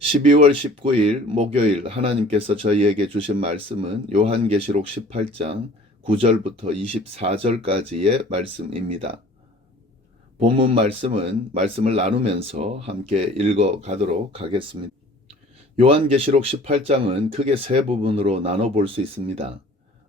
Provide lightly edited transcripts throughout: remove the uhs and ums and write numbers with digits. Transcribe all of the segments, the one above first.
12월 19일 목요일 하나님께서 저희에게 주신 말씀은 요한계시록 18장 9절부터 24절까지의 말씀입니다. 본문 말씀을 나누면서 함께 읽어 가도록 하겠습니다. 요한계시록 18장은 크게 세 부분으로 나눠볼 수 있습니다.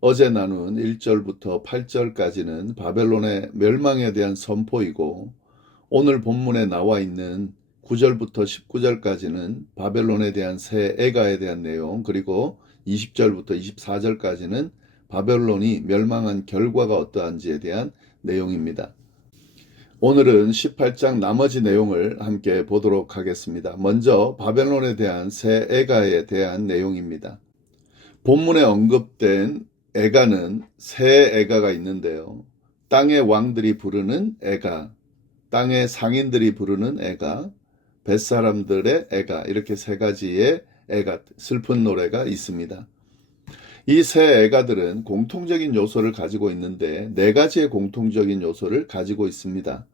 어제 나눈 1절부터 8절까지는 바벨론의 멸망에 대한 선포이고, 오늘 본문에 나와 있는 9절부터 19절까지는 바벨론에 대한 새 애가에 대한 내용, 그리고 20절부터 24절까지는 바벨론이 멸망한 결과가 어떠한지에 대한 내용입니다. 오늘은 18장 나머지 내용을 함께 보도록 하겠습니다. 먼저 바벨론에 대한 새 애가에 대한 내용입니다. 본문에 언급된 애가는 새 애가가 있는데요. 땅의 왕들이 부르는 애가, 땅의 상인들이 부르는 애가, 뱃사람들의 애가, 이렇게 세 가지의 애가, 슬픈 노래가 있습니다. 이 세 애가들은 공통적인 요소를 가지고 있는데 네 가지의 공통적인 요소를 가지고 있습니다.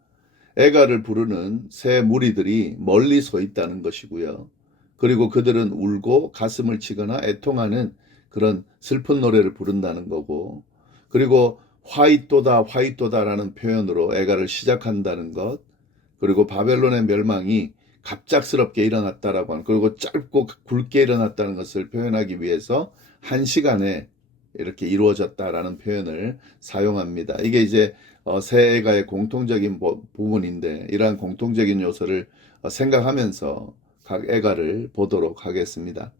애가를 부르는 세 무리들이 멀리 서 있다는 것이고요. 그리고 그들은 울고 가슴을 치거나 애통하는 그런 슬픈 노래를 부른다는 거고, 그리고 화이또다 화이또다라는 표현으로 애가를 시작한다는 것, 그리고 바벨론의 멸망이 갑작스럽게 일어났다라고 하는, 그리고 짧고 굵게 일어났다는 것을 표현하기 위해서 한 시간에 이렇게 이루어졌다라는 표현을 사용합니다. 이게 이제 새 애가의 공통적인 부분인데, 이러한 공통적인 요소를 생각하면서 각 애가를 보도록 하겠습니다.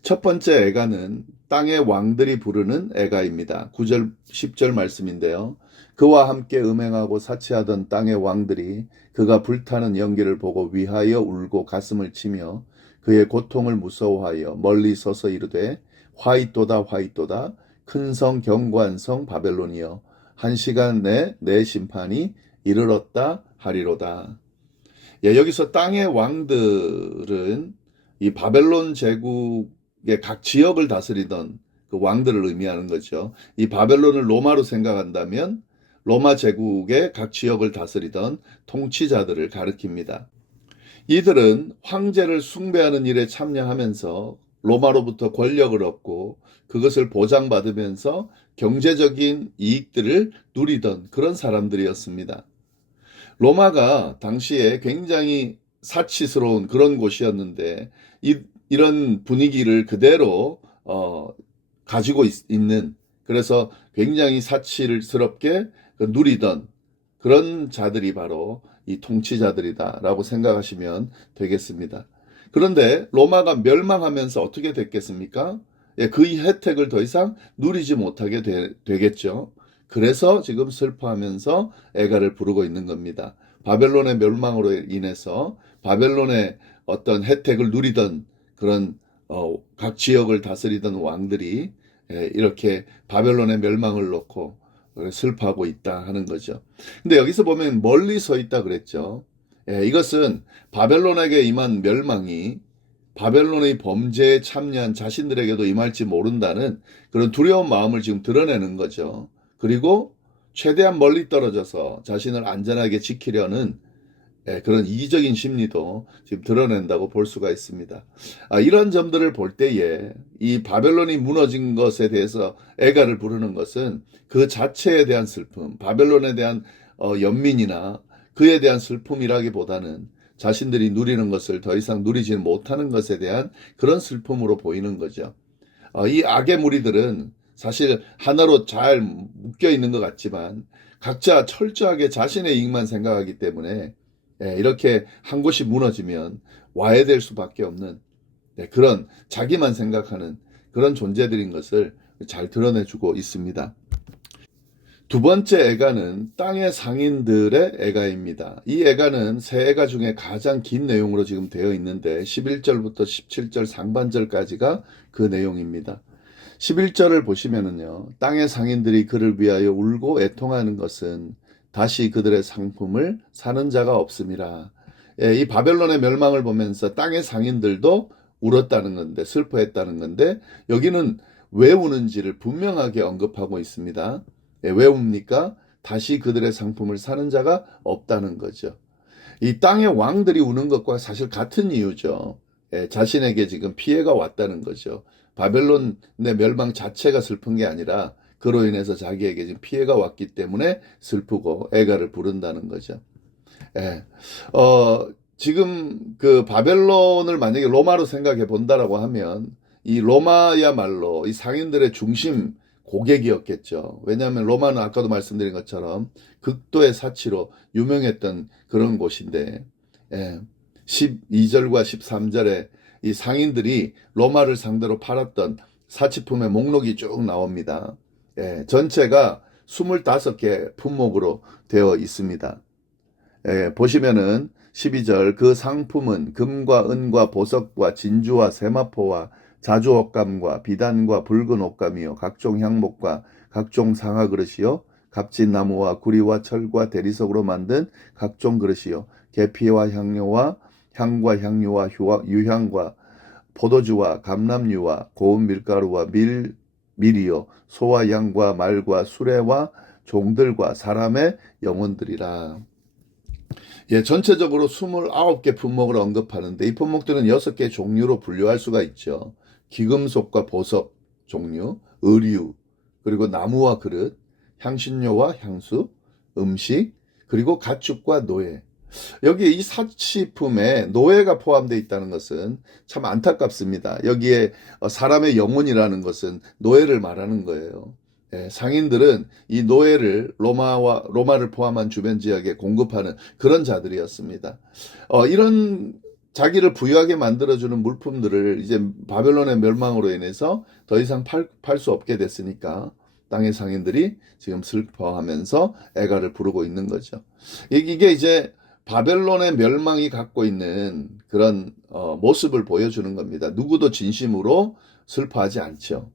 첫 번째 애가는 땅의 왕들이 부르는 애가입니다. 9절 10절 말씀인데요. 그와 함께 음행하고 사치하던 땅의 왕들이 그가 불타는 연기를 보고 위하여 울고 가슴을 치며 그의 고통을 무서워하여 멀리 서서 이르되 화이또다 화이또다 큰 성 견고한 성 바벨론이여 한 시간 내 내 심판이 이르렀다 하리로다. 예, 여기서 땅의 왕들은 이 바벨론 제국의 각 지역을 다스리던 그 왕들을 의미하는 거죠. 이 바벨론을 로마로 생각한다면 로마 제국의 각 지역을 다스리던 통치자들을 가리킵니다. 이들은 황제를 숭배하는 일에 참여하면서 로마로부터 권력을 얻고 그것을 보장받으면서 경제적인 이익들을 누리던 그런 사람들이었습니다. 로마가 당시에 굉장히 사치스러운 그런 곳이었는데 이런 분위기를 그대로 가지고 있는, 그래서 굉장히 사치스럽게 누리던 그런 자들이 바로 이 통치자들이다라고 생각하시면 되겠습니다. 그런데 로마가 멸망하면서 어떻게 됐겠습니까? 예, 그 혜택을 더 이상 누리지 못하게 되겠죠. 그래서 지금 슬퍼하면서 애가를 부르고 있는 겁니다. 바벨론의 멸망으로 인해서 바벨론의 어떤 혜택을 누리던 그런 각 지역을 다스리던 왕들이 이렇게 바벨론의 멸망을 놓고 슬퍼하고 있다 하는 거죠. 근데 여기서 보면 멀리 서 있다 그랬죠. 이것은 바벨론에게 임한 멸망이 바벨론의 범죄에 참여한 자신들에게도 임할지 모른다는 그런 두려운 마음을 지금 드러내는 거죠. 그리고 최대한 멀리 떨어져서 자신을 안전하게 지키려는 그런 이기적인 심리도 지금 드러낸다고 볼 수가 있습니다. 이런 점들을 볼 때에 이 바벨론이 무너진 것에 대해서 애가를 부르는 것은 그 자체에 대한 슬픔, 바벨론에 대한 연민이나 그에 대한 슬픔이라기보다는 자신들이 누리는 것을 더 이상 누리지 못하는 것에 대한 그런 슬픔으로 보이는 거죠. 이 악의 무리들은 사실 하나로 잘 묶여 있는 것 같지만 각자 철저하게 자신의 이익만 생각하기 때문에 이렇게 한 곳이 무너지면 와해될 수밖에 없는 그런 자기만 생각하는 그런 존재들인 것을 잘 드러내주고 있습니다. 두 번째 애가는 땅의 상인들의 애가입니다. 이 애가는 세 애가 중에 가장 긴 내용으로 지금 되어 있는데 11절부터 17절 상반절까지가 그 내용입니다. 11절을 보시면은요, 땅의 상인들이 그를 위하여 울고 애통하는 것은 다시 그들의 상품을 사는 자가 없음이라. 이 바벨론의 멸망을 보면서 땅의 상인들도 울었다는 건데, 슬퍼했다는 건데, 여기는 왜 우는지를 분명하게 언급하고 있습니다. 왜 웁니까? 다시 그들의 상품을 사는 자가 없다는 거죠. 이 땅의 왕들이 우는 것과 사실 같은 이유죠. 자신에게 지금 피해가 왔다는 거죠. 바벨론의 멸망 자체가 슬픈 게 아니라 그로 인해서 자기에게 지금 피해가 왔기 때문에 슬프고 애가를 부른다는 거죠. 예. 지금 그 바벨론을 만약에 로마로 생각해 본다라고 하면 이 로마야말로 이 상인들의 중심 고객이었겠죠. 왜냐하면 로마는 아까도 말씀드린 것처럼 극도의 사치로 유명했던 그런 곳인데, 예. 12절과 13절에 이 상인들이 로마를 상대로 팔았던 사치품의 목록이 쭉 나옵니다. 예. 전체가 25개 품목으로 되어 있습니다. 보시면은 12절 그 상품은 금과 은과 보석과 진주와 세마포와 자주 옷감과 비단과 붉은 옷감이요 각종 향목과 각종 상아 그릇이요 값진 나무와 구리와 철과 대리석으로 만든 각종 그릇이요 계피와 향료와 향과 향유와 유향과 포도주와 감람유와 고운 밀가루와 밀이요 소와 양과 말과 수레와 종들과 사람의 영혼들이라. 예, 전체적으로 29개 품목을 언급하는데 이 품목들은 6개 종류로 분류할 수가 있죠. 기금속과 보석 종류, 의류, 그리고 나무와 그릇, 향신료와 향수, 음식, 그리고 가축과 노예. 여기 이 사치품에 노예가 포함되어 있다는 것은 참 안타깝습니다. 여기에 사람의 영혼이라는 것은 노예를 말하는 거예요. 예, 상인들은 이 노예를 로마를 포함한 주변 지역에 공급하는 그런 자들이었습니다. 이런 자기를 부유하게 만들어주는 물품들을 이제 바벨론의 멸망으로 인해서 더 이상 팔 수 없게 됐으니까 땅의 상인들이 지금 슬퍼하면서 애가를 부르고 있는 거죠. 이게 이제 바벨론의 멸망이 갖고 있는 그런 모습을 보여주는 겁니다. 누구도 진심으로 슬퍼하지 않죠.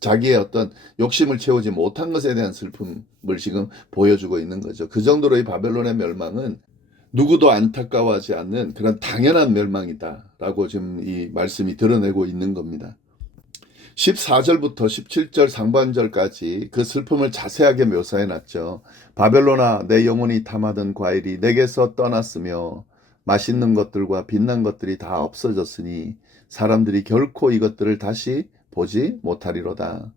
자기의 어떤 욕심을 채우지 못한 것에 대한 슬픔을 지금 보여주고 있는 거죠. 그 정도로 이 바벨론의 멸망은 누구도 안타까워하지 않는 그런 당연한 멸망이다라고 지금 이 말씀이 드러내고 있는 겁니다. 14절부터 17절 상반절까지 그 슬픔을 자세하게 묘사해 놨죠. 바벨론아 내 영혼이 탐하던 과일이 내게서 떠났으며 맛있는 것들과 빛난 것들이 다 없어졌으니 사람들이 결코 이것들을 다시 보지 못하리로다.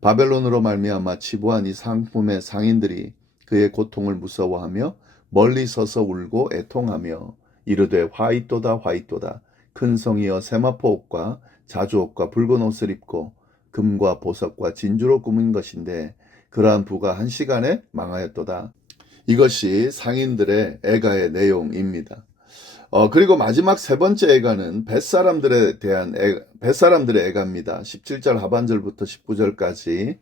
바벨론으로 말미암아 치부한 이 상품의 상인들이 그의 고통을 무서워하며 멀리 서서 울고 애통하며 이르되 화이또다 화이또다 큰 성이여 세마포 옷과 자주 옷과 붉은 옷을 입고 금과 보석과 진주로 꾸민 것인데 그러한 부가 한 시간에 망하였도다. 이것이 상인들의 애가의 내용입니다. 그리고 마지막 세 번째 애가는 뱃사람들의 애가입니다. 17절 하반절부터 19절까지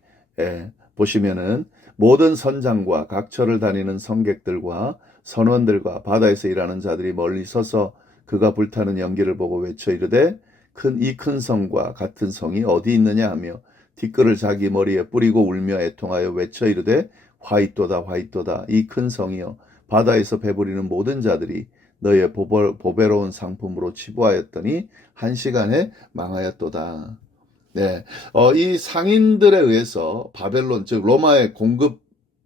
보시면은 모든 선장과 각처를 다니는 성객들과 선원들과 바다에서 일하는 자들이 멀리 서서 그가 불타는 연기를 보고 외쳐 이르되 이 큰 성과 같은 성이 어디 있느냐 하며 티끌을 자기 머리에 뿌리고 울며 애통하여 외쳐 이르되 화이또다 화이또다 이 큰 성이여 바다에서 배부리는 모든 자들이 너의 보배로운 상품으로 치부하였더니 한 시간에 망하였도다. 네, 이 상인들에 의해서 바벨론 즉 로마의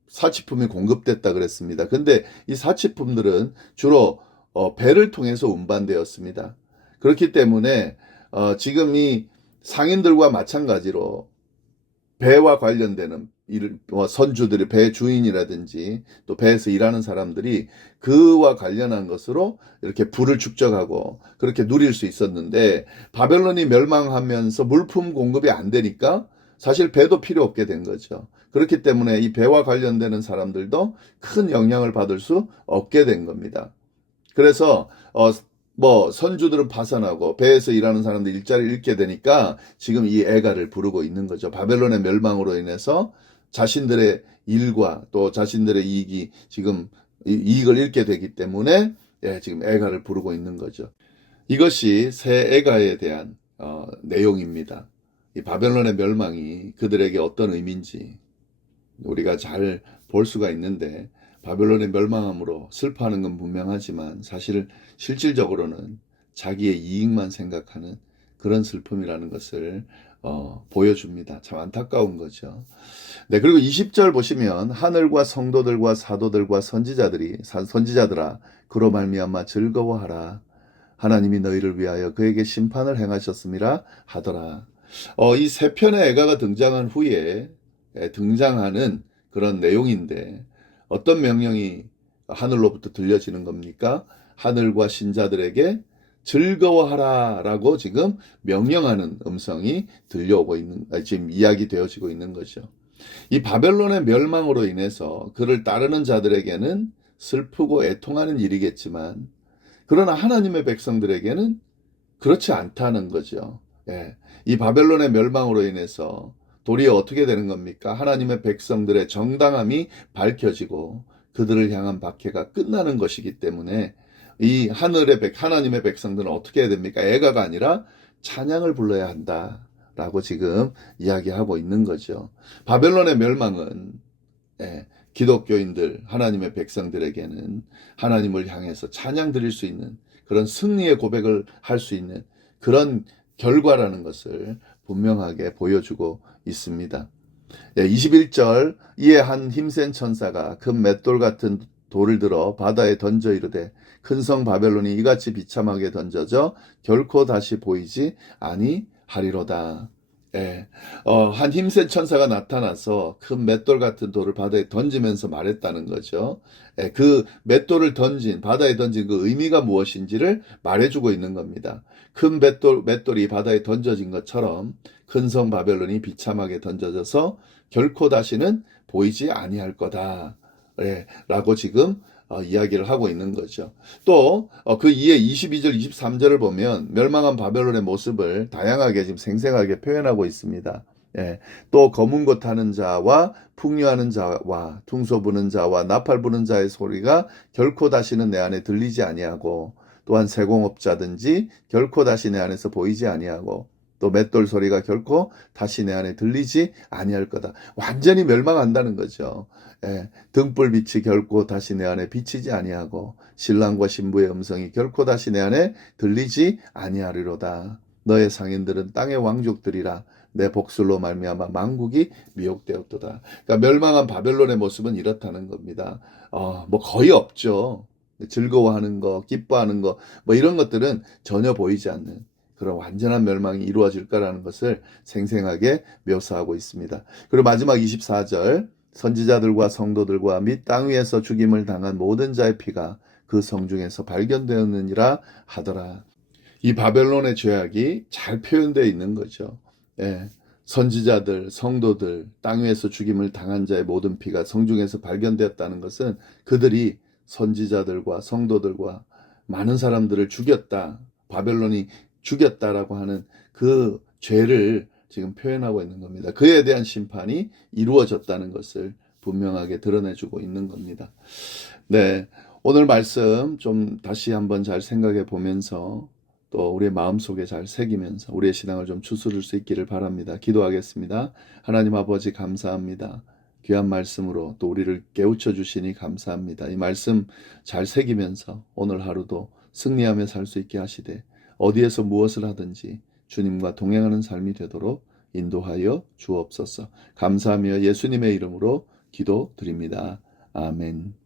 사치품이 공급됐다 그랬습니다. 근데 이 사치품들은 주로 배를 통해서 운반되었습니다. 그렇기 때문에 지금 이 상인들과 마찬가지로 배와 관련되는 선주들이 배 주인이라든지 또 배에서 일하는 사람들이 그와 관련한 것으로 이렇게 부를 축적하고 그렇게 누릴 수 있었는데 바벨론이 멸망하면서 물품 공급이 안 되니까 사실 배도 필요 없게 된 거죠. 그렇기 때문에 이 배와 관련되는 사람들도 큰 영향을 받을 수 없게 된 겁니다. 그래서 선주들은 파산하고 배에서 일하는 사람들 일자리를 잃게 되니까 지금 이 애가를 부르고 있는 거죠. 바벨론의 멸망으로 인해서 자신들의 일과 또 자신들의 이익이 지금 이익을 잃게 되기 때문에 지금 애가를 부르고 있는 거죠. 이것이 새 애가에 대한 내용입니다. 이 바벨론의 멸망이 그들에게 어떤 의미인지 우리가 잘 볼 수가 있는데 바벨론의 멸망함으로 슬퍼하는 건 분명하지만 사실 실질적으로는 자기의 이익만 생각하는 그런 슬픔이라는 것을 보여줍니다. 참 안타까운 거죠. 네, 그리고 20절 보시면 하늘과 성도들과 사도들과 선지자들아 그로 말미암아 즐거워하라. 하나님이 너희를 위하여 그에게 심판을 행하셨음이라 하더라. 이 세 편의 애가가 등장한 후에 등장하는 그런 내용인데 어떤 명령이 하늘로부터 들려지는 겁니까? 하늘과 신자들에게 즐거워하라라고 지금 명령하는 음성이 들려오고 있는, 지금 이야기 되어지고 있는 거죠. 이 바벨론의 멸망으로 인해서 그를 따르는 자들에게는 슬프고 애통하는 일이겠지만, 그러나 하나님의 백성들에게는 그렇지 않다는 거죠. 예. 이 바벨론의 멸망으로 인해서 도리어 어떻게 되는 겁니까? 하나님의 백성들의 정당함이 밝혀지고 그들을 향한 박해가 끝나는 것이기 때문에 이 하나님의 백성들은 어떻게 해야 됩니까? 애가가 아니라 찬양을 불러야 한다라고 지금 이야기하고 있는 거죠. 바벨론의 멸망은 기독교인들, 하나님의 백성들에게는 하나님을 향해서 찬양 드릴 수 있는 그런 승리의 고백을 할 수 있는 그런 결과라는 것을 분명하게 보여주고 있습니다. 21절, 이에 한 힘센 천사가 큰 맷돌 같은 돌을 들어 바다에 던져 이르되 큰 성 바벨론이 이같이 비참하게 던져져 결코 다시 보이지 아니하리로다. 한 힘센 천사가 나타나서 큰 맷돌 같은 돌을 바다에 던지면서 말했다는 거죠. 그 맷돌을 바다에 던진 그 의미가 무엇인지를 말해주고 있는 겁니다. 큰 맷돌이 바다에 던져진 것처럼 큰 성 바벨론이 비참하게 던져져서 결코 다시는 보이지 아니할 거다. 라고 지금 이야기를 하고 있는 거죠. 또 그 이에 22절, 23절을 보면 멸망한 바벨론의 모습을 다양하게 지금 생생하게 표현하고 있습니다. 또 검은 것 타는 자와 풍류하는 자와 퉁소 부는 자와 나팔 부는 자의 소리가 결코 다시는 내 안에 들리지 아니하고 또한 세공업자든지 결코 다시 내 안에서 보이지 아니하고 또 맷돌 소리가 결코 다시 내 안에 들리지 아니할 거다. 완전히 멸망한다는 거죠. 등불빛이 결코 다시 내 안에 비치지 아니하고 신랑과 신부의 음성이 결코 다시 내 안에 들리지 아니하리로다. 너의 상인들은 땅의 왕족들이라 내 복술로 말미암아 만국이 미혹되었도다. 그러니까 멸망한 바벨론의 모습은 이렇다는 겁니다. 뭐 거의 없죠. 즐거워하는 거, 기뻐하는 거, 뭐 이런 것들은 전혀 보이지 않는 그런 완전한 멸망이 이루어질까라는 것을 생생하게 묘사하고 있습니다. 그리고 마지막 24절, 선지자들과 성도들과 및 땅 위에서 죽임을 당한 모든 자의 피가 그 성중에서 발견되었느니라 하더라. 이 바벨론의 죄악이 잘 표현되어 있는 거죠. 선지자들, 성도들, 땅 위에서 죽임을 당한 자의 모든 피가 성중에서 발견되었다는 것은 그들이 선지자들과 성도들과 많은 사람들을 죽였다. 바벨론이 죽였다라고 하는 그 죄를 지금 표현하고 있는 겁니다. 그에 대한 심판이 이루어졌다는 것을 분명하게 드러내주고 있는 겁니다. 오늘 말씀 좀 다시 한번 잘 생각해 보면서 또 우리의 마음속에 잘 새기면서 우리의 신앙을 좀 추스를 수 있기를 바랍니다. 기도하겠습니다. 하나님 아버지 감사합니다. 귀한 말씀으로 또 우리를 깨우쳐 주시니 감사합니다. 이 말씀 잘 새기면서 오늘 하루도 승리하며 살 수 있게 하시되 어디에서 무엇을 하든지 주님과 동행하는 삶이 되도록 인도하여 주옵소서. 감사하며 예수님의 이름으로 기도드립니다. 아멘.